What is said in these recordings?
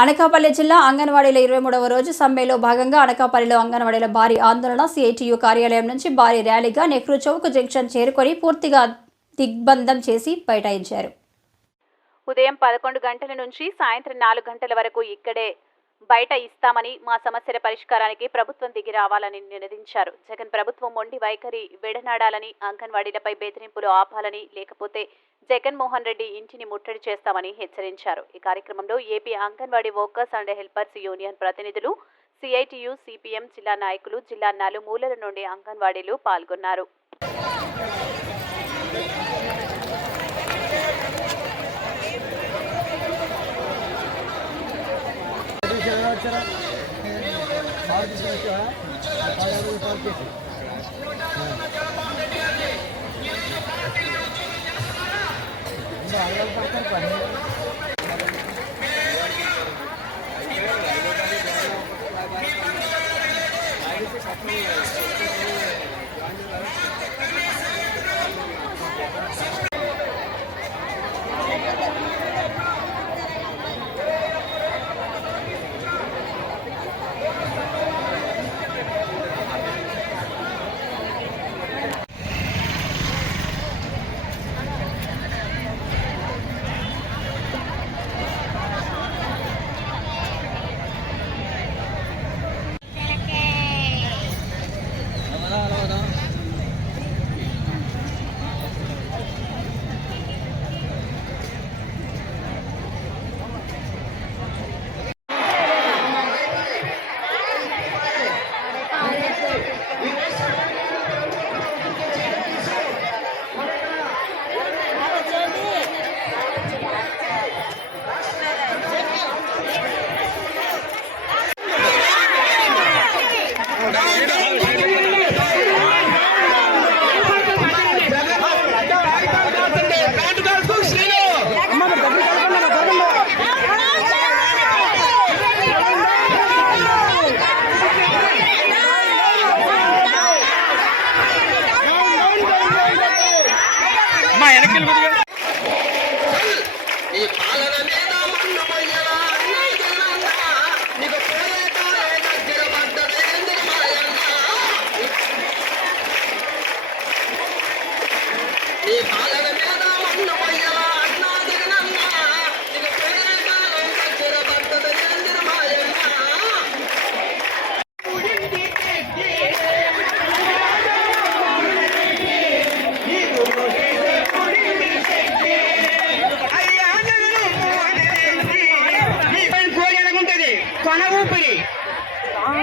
అనకాపల్లి జిల్లా అంగన్వాడీల 23వ రోజు సమ్మెలో భాగంగా అనకాపల్లిలో అంగన్వాడీల భారీ ఆందోళన సిఐటియు కార్యాలయం నుంచి భారీ ర్యాలీగా నెహ్రూ చౌక్ జంక్షన్ చేరుకొని పూర్తిగా దిగ్బంధం చేసి బైఠాయించారు. ఉదయం 11 గంటల నుంచి సాయంత్రం 4 గంటల వరకు ఇక్కడే బయట ఇస్తామని, మా సమస్యల పరిష్కారానికి ప్రభుత్వం దిగి రావాలని నినదించారు. జగన్ ప్రభుత్వం మొండి వైఖరి విడనాడాలని, అంగన్వాడీలపై బెదిరింపులు ఆపాలని, లేకపోతే జగన్మోహన్ రెడ్డి ఇంటిని ముట్టడి చేస్తామని హెచ్చరించారు. ఈ కార్యక్రమంలో AP anganwadi workers and helpers union ప్రతినిధులు, సిఐటియు, సిపిఎం జిల్లా నాయకులు, జిల్లా నలుమూలల నుండి అంగన్వాడీలు పాల్గొన్నారు.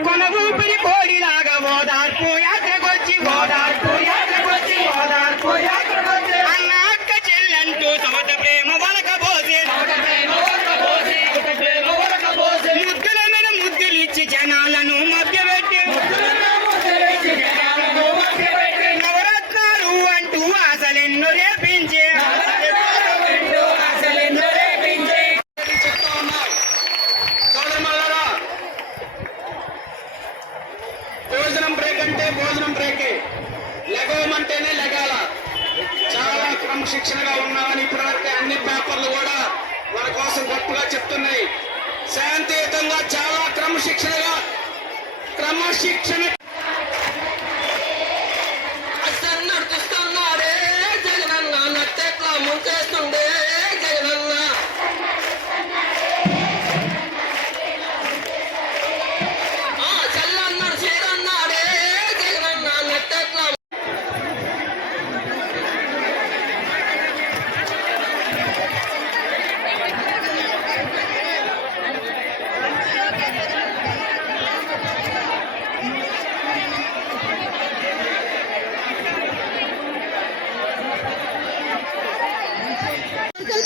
కొన ఊపిరి కోడిలాగా ఓదార్పు యాత్రకొచ్చి అన్న అక్క చెల్లంటూ సమత ప్రేమ వలకబోసే ముద్దుల మీద ముద్దులిచ్చి జనాలను మధ్యపెట్టి నవరత్నాలు అంటూ ఆశలెన్నో రేపించే భోజనం బ్రేకే, లెగవమంటేనే లెగాల. చాలా క్రమశిక్షణగా ఉన్నామని ఇప్పటివరకు అన్ని పేపర్లు కూడా మన కోసం గొప్పగా చెప్తున్నాయి. శాంతియుతంగా చాలా క్రమశిక్షణ నడుస్తున్నాడే జగనన్న, నట్టెట్లా ముంచేస్తుండే జగనన్న.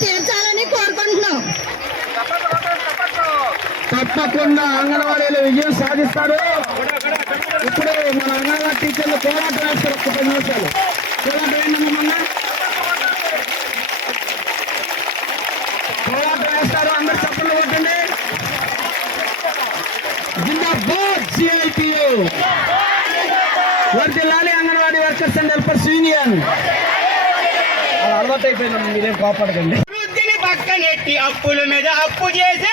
తీర్చాలని కోరుకుంటున్నాం. తప్పకుండా అంగన్వాడీలు విజయం సాధిస్తారు. ఇప్పుడు మన అంగన్వాడీ టీచర్లు పోరాటం వేస్తారు. ఒక్క 10 నిమిషాలు పోరాటం ఏంటన్నా, మొన్న పోరాటం వేస్తారు. అందరు చప్పట్లు కొట్టండి. జిందాబాద్ సిఐటియు, వర్ధిల్లాలి anganwadi workers and helpers union. అలవాటు అయిపోయిందమ్మా, మీరేం కోపడకండి. వృద్ధిని పక్కనెట్టి అప్పుల మీద అప్పు చేసి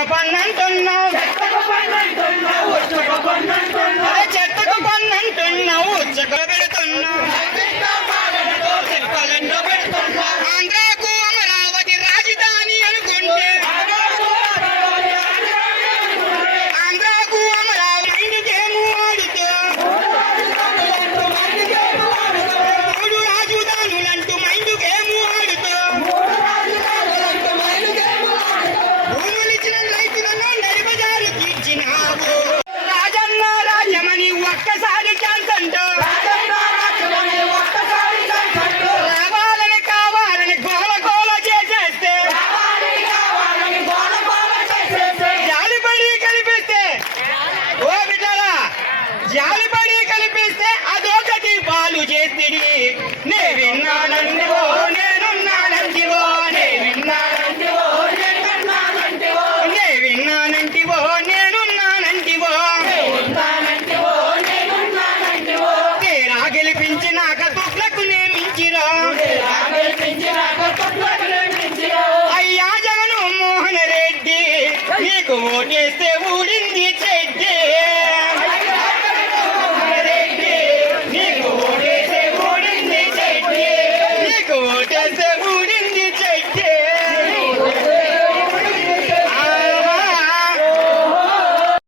చెత్తకు పన్నంటున్నావు, అరే చెత్తకు పన్నంటున్నావు, ఉచ్చక పెడుతున్నావు, ఆంధ్రాకు అమరావతి రాజధాని అనుకుంటే, ఆంధ్రాకు అమరావతి మైండుకేమో ఆడితే, మూడు రాజధానులంటూ మైండుకేమో ఆడితే, భూములిచ్చిన రైతులను నడిబజారు తీర్చినావు. రాజన్న రాజ్యమని ఒక్కసారి ఛాన్స్ అంటూ రావాలని కావాలని గోల గోల చేసేస్తే, జాలిపడి కనిపిస్తే, ఓ బిడ్డరా జాలిపడి కనిపిస్తే అదొకటి పాలు చేతిడి. నే విన్నానంటివో నేనున్నానంటివో, నే విన్నానంటివో నేనున్నానంటివో, నే విన్నానంటివో నేనున్నానంటివో, తేరా గెలిపించినాక తుట్లకు నేమించిరా, అయ్యా జగను మోహన్ రెడ్డి నీకు ఓటేస్తే ఊడింది